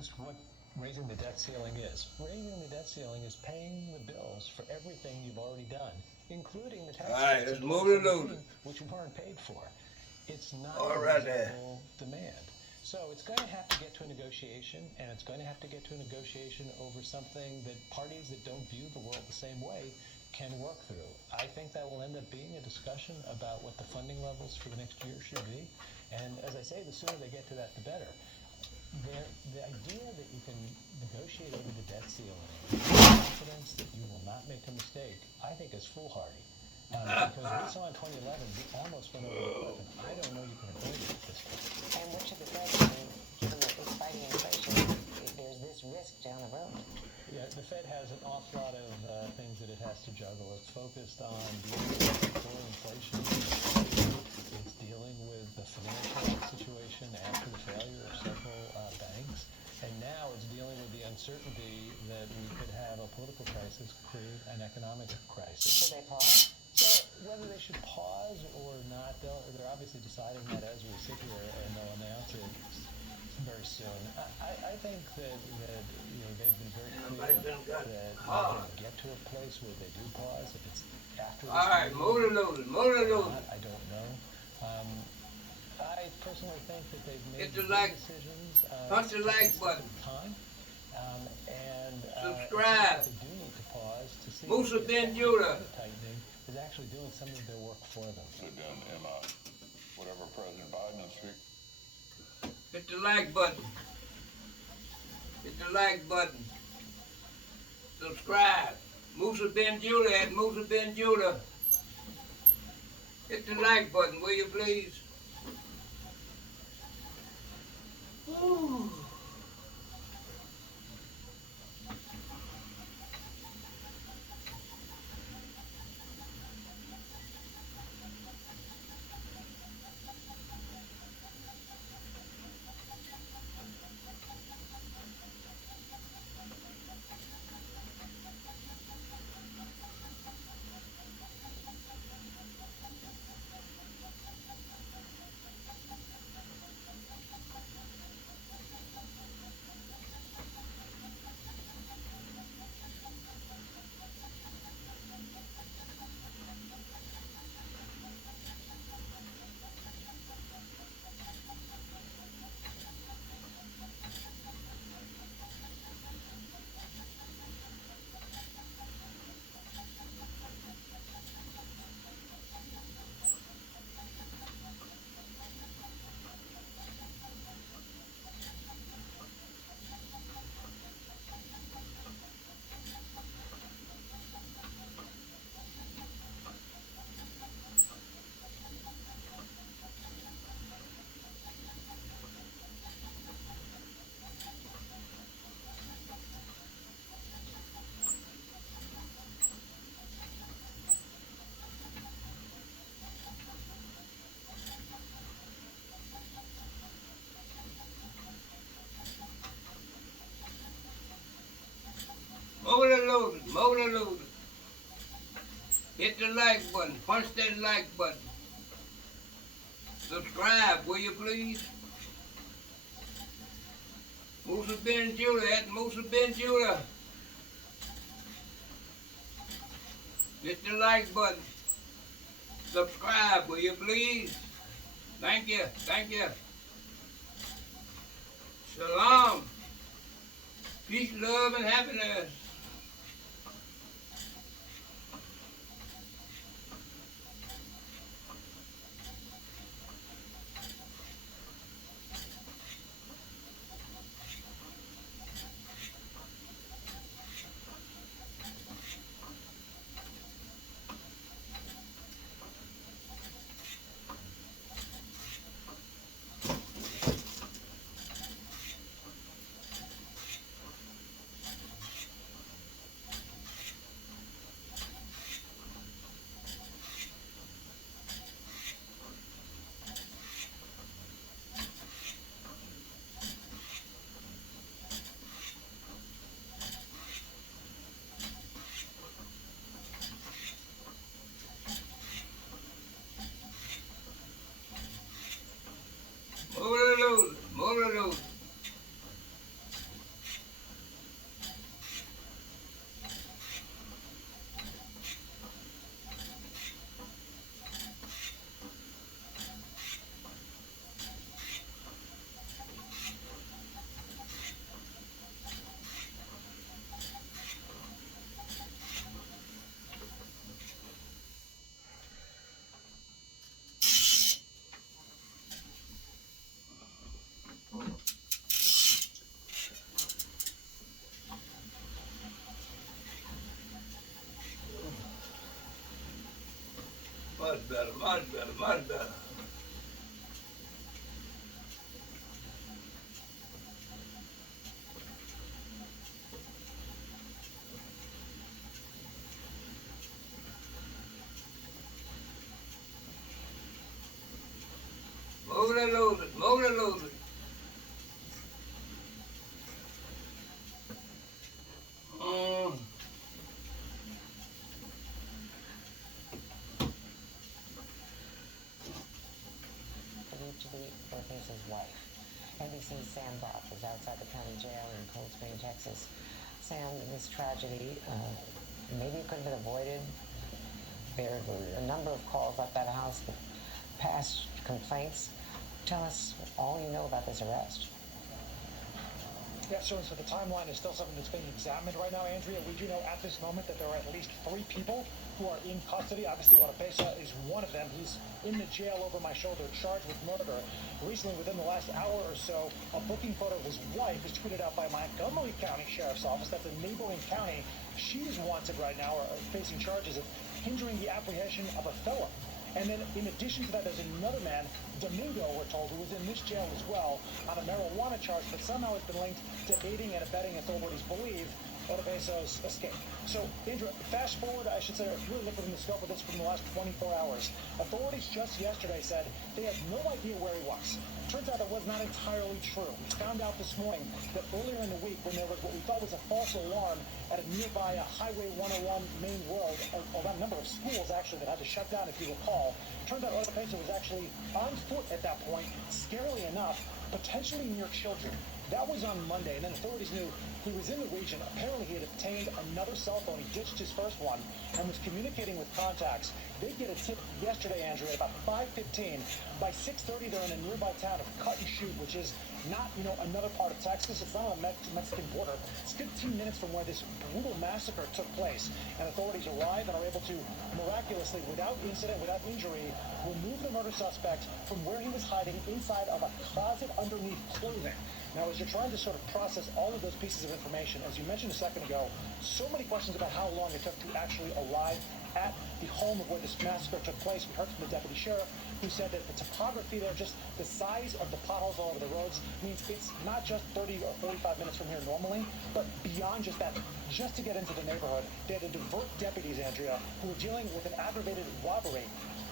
just what raising the debt ceiling is. Raising the debt ceiling is paying the bills for everything you've already done, including the tax cuts in 2017, which weren't paid for. It's not a reasonable demand. So it's going to have to get to a negotiation, and it's going to have to get to a negotiation over something that parties that don't view the world the same way can work through. I think that will end up being a discussion about what the funding levels for the next year should be. And as I say, the sooner they get to that, the better. The idea that you can negotiate over the debt ceiling with confidence that you will not make a mistake, I think is foolhardy. Because we saw in 2011, we almost went over the cliff, and I don't know you can avoid it at this point. And what should the Fed do, given that it's fighting inflation, there's this risk down the road? Yeah, the Fed has an awful lot of things that it has to juggle. It's focused on dealing with core inflation. It's dealing with the financial situation after the failure of several banks. And now it's dealing with the uncertainty that we could have a political crisis create an economic crisis. Should they pause? So whether they should pause or not, they're obviously deciding that as we sit here, and they'll announce it very soon. I think that they've been very clear that they're going to get to a place where they do pause. If it's after this meeting, motor loaded. I don't know. I personally think that they've made good decisions. Punch the like button. Time. Subscribe. They do need to pause to see Musa if Ben Judah tightening is actually doing some of their work for them. So then, Emma, whatever President Biden is fixing. Hit the like button. Hit the like button. Subscribe. Musa Ben Judah at Musa Ben Judah. Hit the like button, will you please? Ooh. Motor loaded. Hit the like button. Punch that like button. Subscribe, will you please? Musa Ben Judah at Musa Ben Judah. Hit the like button. Subscribe, will you please? Thank you. Thank you. Shalom. Peace, love, and happiness. better, much better, much better. Move it a little bit, move it a little bit. To the Orpheus's wife. NBC's Sam Brock is outside the county jail in Cold Spring, Texas. Sam, this tragedy, maybe it could have been avoided. There were a number of calls at that house with past complaints. Tell us all you know about this arrest. Yeah, so the timeline is still something that's being examined right now, Andrea. We do know at this moment that there are at least 3 people who are in custody. Obviously, Oropesa is one of them. He's in the jail over my shoulder, charged with murder. Recently, within the last hour or so, a booking photo of his wife is tweeted out by Montgomery County Sheriff's Office. That's a neighboring county. She's wanted right now, or facing charges of hindering the apprehension of a felon. And then in addition to that, there's another man, Domingo, we're told, who was in this jail as well on a marijuana charge, but somehow has been linked to aiding and abetting authorities believe Oropeso's escape. So, Indra, fast forward, I should say, really look within the scope of this from the last 24 hours. Authorities just yesterday said they had no idea where he was. Turns out that was not entirely true. We found out this morning that earlier in the week, when there was what we thought was a false alarm at a nearby Highway 101 main road, around a number of schools actually that had to shut down, if you recall, turns out Oropesa was actually on foot at that point, scarily enough, potentially near children. That was on Monday, and then authorities knew he was in the region. Apparently, he had obtained another cell phone. He ditched his first one and was communicating with contacts. They get a tip yesterday, Andrew, at about 5:15. By 6:30, they're in a nearby town of Cut and Shoot, which is not, another part of Texas. It's not on the Mexican border. It's 15 minutes from where this brutal massacre took place. And authorities arrive and are able to miraculously, without incident, without injury, remove the murder suspect from where he was hiding inside of a closet underneath clothing. Now, as you're trying to sort of process all of those pieces of information, as you mentioned a second ago, so many questions about how long it took to actually arrive at the home of where this massacre took place. We heard from the deputy sheriff, who said that the topography there, just the size of the potholes all over the roads, means it's not just 30 or 45 minutes from here normally, but beyond just that, just to get into the neighborhood, they had to divert deputies, Andrea, who were dealing with an aggravated robbery,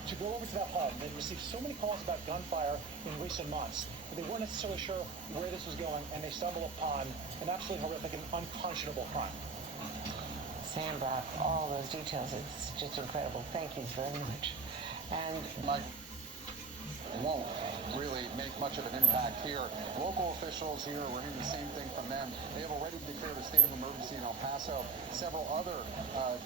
to go over to that home. They'd received so many calls about gunfire in recent months, but they weren't necessarily sure where this was going, and they stumbled upon an absolutely horrific and unconscionable crime. Sam Brock, all those details, it's just incredible. Thank you very much. And Mike won't really make much of an impact here. Local officials here, we're hearing the same thing from them. They have already declared a state of emergency in El Paso, several other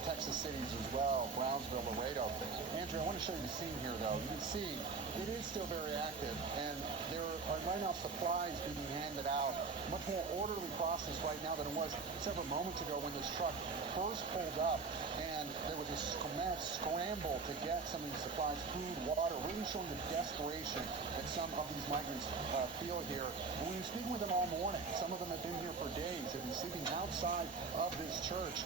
Texas cities as well, Brownsville, Laredo. Andrew, I want to show you the scene here, though. You can see it is still very active, and there are right now supplies being handed out. Much more orderly process right now than it was several moments ago when this truck first pulled up, and there was a mad scramble to get some of these supplies, food, water, really showing the desperation that some of these migrants feel here. And we've been speaking with them all morning. Some of them have been here for days. They've been sleeping outside of this church,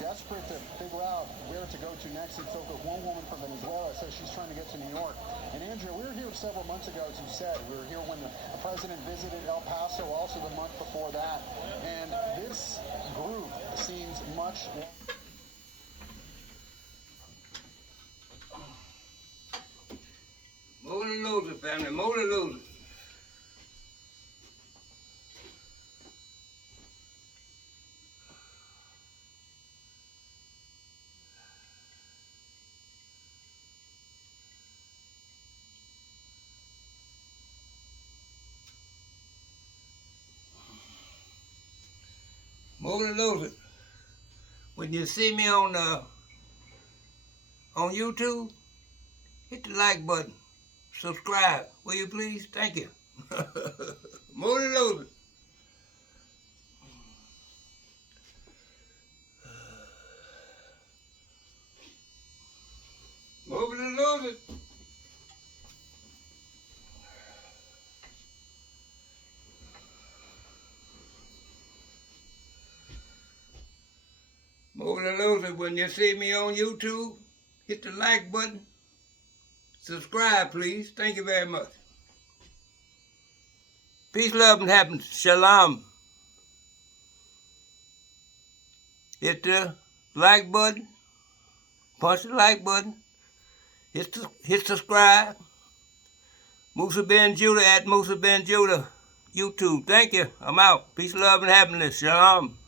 desperate to figure out where to go to next. And so one woman from Venezuela says she's trying to get to New York. And Andrea, we were here several months ago, as you said. We were here when the president visited El Paso, also the month before that. And this group seems much... Move the loser, family, move the loser. Move the loser. When you see me on YouTube, hit the like button. Subscribe, will you please? Thank you. Move the loser. Move the loser. Move the loser. When you see me on YouTube, hit the like button. subscribe, please. Thank you very much. Peace, love, and happiness. Shalom. Hit the like button. Punch the like button. Hit subscribe. Musa Ben Judah at Musa Ben Judah. YouTube. Thank you. I'm out. Peace, love, and happiness. Shalom.